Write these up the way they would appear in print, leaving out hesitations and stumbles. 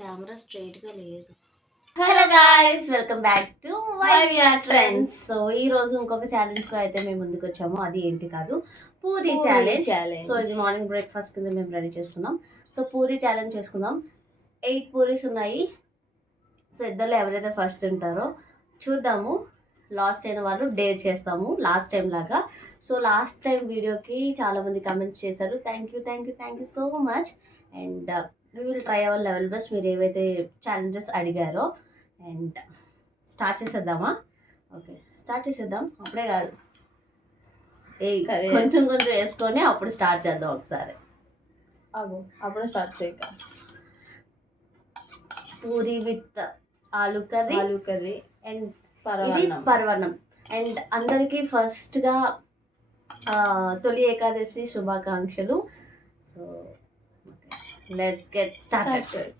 Camera స్ట్రైట్‌గా లేదు. Hello guys, welcome back to YVR Trends. So ఈ రోజు ఇంకొక ఛాలెంజ్ తో అయితే మేము ముందుకు వచ్చాము. అది ఏంటి కాదు, పూరి ఛాలెంజ్. సో ఇది మార్నింగ్ బ్రేక్ఫాస్ట్ కింద మేము రెడీ చేసుకున్నాం. సో పూరి ఛాలెంజ్ చేసుకుందాం. 8 పూరీస్ ఉన్నాయి. సో ఇద్దరు ఎవరైతే ఫస్ట్ తింటారో చూద్దాము. లాస్ట్ అయిన వాళ్ళు డేర్ చేస్తాము లాస్ట్ టైం లాగా. సో లాస్ట్ టైం వీడియోకి చాలామంది కమెంట్స్ చేశారు. Thank you so much. And we will try our level best. మీరు ఏవైతే ఛాలెంజెస్ అడిగారో. అండ్ స్టార్ట్ చేసేద్దామా? ఓకే, స్టార్ట్ చేసేద్దాం. అప్పుడే కాదు, కొంచెం వేసుకొని అప్పుడు స్టార్ట్ చేద్దాం ఒకసారి. అప్పుడు స్టార్ట్ చేయక. Puri with aloo curry and ఇది పరవన్నం. అండ్ అందరికీ ఫస్ట్గా తొలి ఏకాదశి శుభాకాంక్షలు. So let's get started.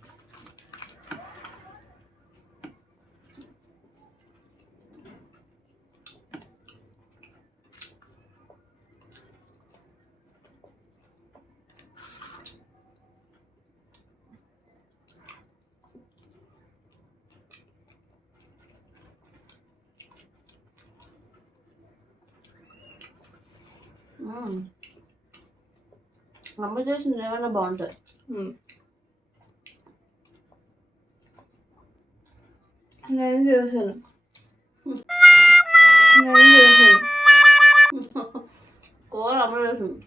అమ్మ చేసింది ఏమన్నా బాగుంటుంది. నేను చేశాను కూర అమ్మ చేసింది.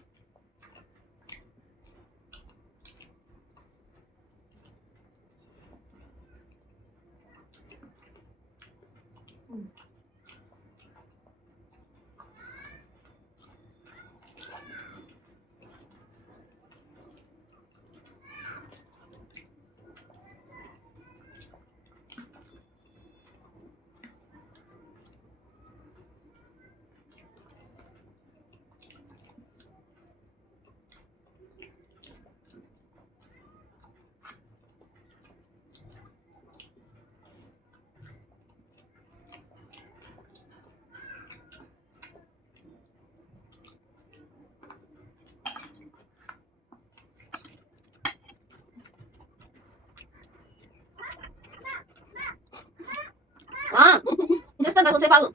చేస్తాను కొంచెంసేపు ఆగు.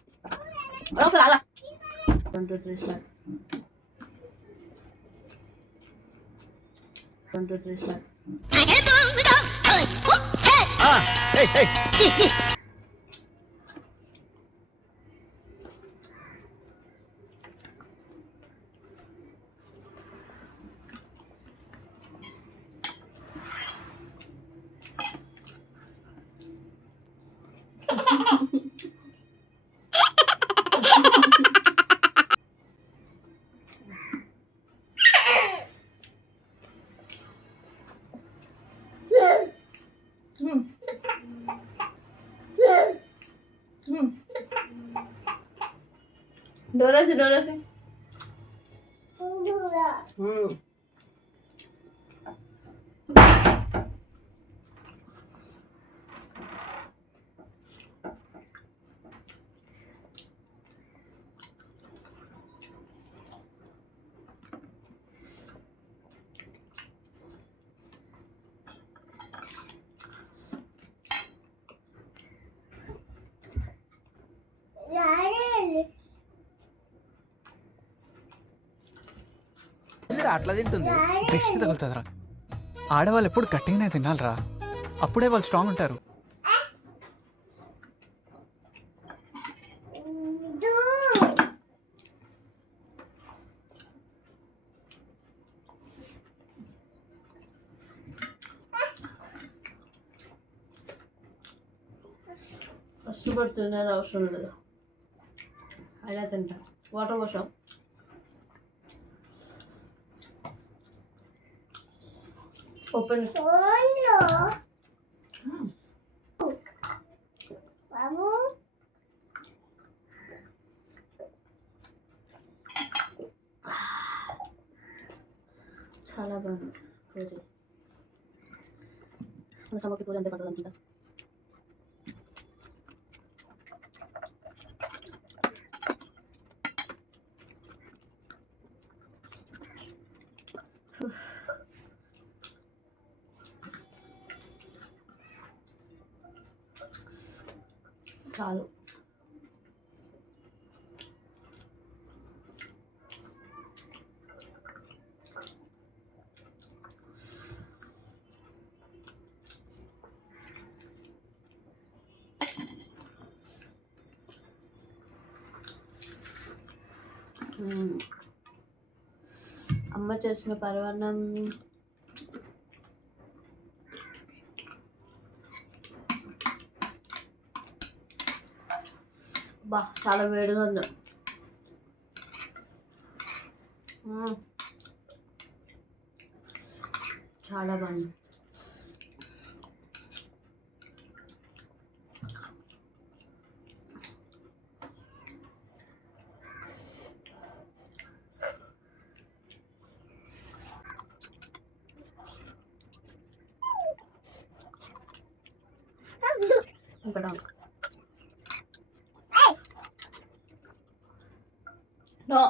ఒకసారి ఆగా. 1 2 3 స్టార్ట్. 1 2 3 స్టార్ట్. డోరేసి అట్లా తింటుంది. దిష్టి తగులుతుందిరా. ఆడవాళ్ళు ఎప్పుడు గట్టిగానే తినాలిరా, అప్పుడే వాళ్ళు స్ట్రాంగ్ ఉంటారు. ఫస్ట్ పడుతున్నారు అవసరం లేదు. అలా తింటా. వాటర్ పోసాం. ఓపెన్ చాలా బాగుంది పూరి. మన సమకి పూరి అంతే పడుతుంది అనుకుంటా. చాలు. అమ్మ చేసిన పరమాన్నం బా చాలా వేడిగా ఉంది. చాలా బాగుంది. ఇక్కడ నో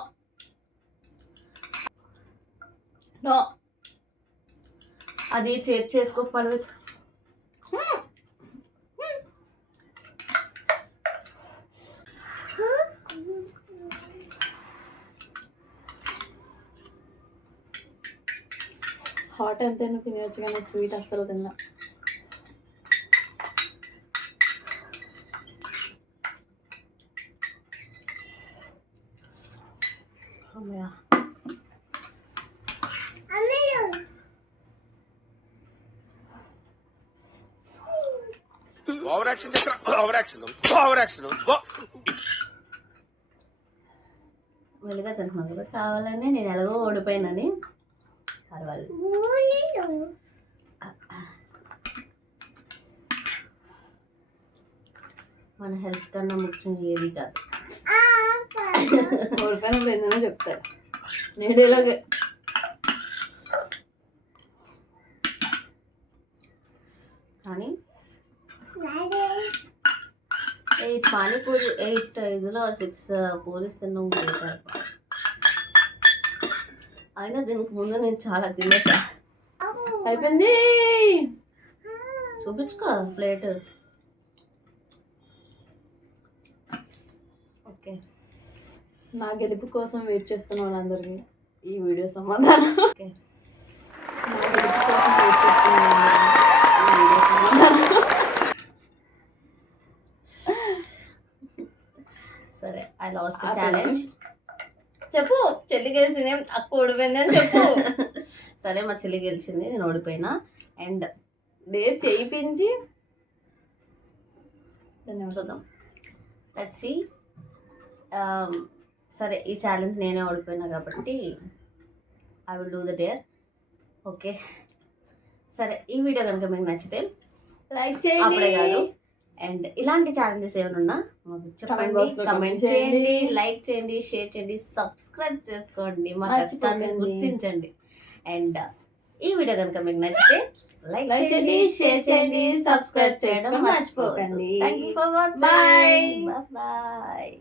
నో అది చేసుకోకపోవడం. హాట్ ఎంతైనా తినవచ్చు కానీ స్వీట్ అస్సలు తినలా. మెల్లిగా తింటున్నాను కదా, కావాలని నేను ఎలాగో ఓడిపోయినని పర్వాలేదు. మన హెల్త్ కన్నా ముఖ్యం ఏది కాదు. ఓడిపోయినప్పుడు ఏంటనే చెప్తారు. నేడేలాగే కానీ 8 పానీపూరి 8 ఇదిలో 6 పూరీస్ తిన్నాం. అయినా దీనికి ముందు నేను చాలా తినేసా. అయిపోయింది. చూపించుకో ప్లేట్. ఓకే, నా గెలుపు కోసం వెయిట్ చేస్తున్న వాళ్ళందరికీ ఈ వీడియో సమాధానం. ఓకే, నా గెలుపు కోసం వెయిట్ చేస్తున్న వాళ్ళందరికీ ఈ వీడియో సమాధానం. సరే, ఐ లాస్ట్ ది ఛాలెంజ్. చెప్పు, చెల్లి గెలిచింది అక్క ఓడిపోయింది అని చెప్పు. సరే, మా చెల్లి గెలిచింది, నేను ఓడిపోయినా. అండ్ డేర్ చేయించి చూద్దాం. Let's see. సరే, ఈ ఛాలెంజ్ నేనే ఓడిపోయినా కాబట్టి I will do the dare. Okay, సరే, ఈ వీడియో కనుక మీకు నచ్చితే లైక్ చేయండి. అప్పుడే కాదు, అండ్ ఇలాంటి ఛాలెంజెస్ ఏమైనా ఉన్నా చెప్పండి, కమెంట్ చేయండి, లైక్ చేయండి, షేర్ చేయండి, సబ్స్క్రైబ్ చేసుకోండి, మా కష్టాన్ని గుర్తించండి. అండ్ ఈ వీడియో కనుక మీకు నచ్చితే లైక్ చేయండి, షేర్ చేయండి, సబ్స్క్రైబ్ చేయడం మర్చిపోకండి. Thank you for watching. Bye.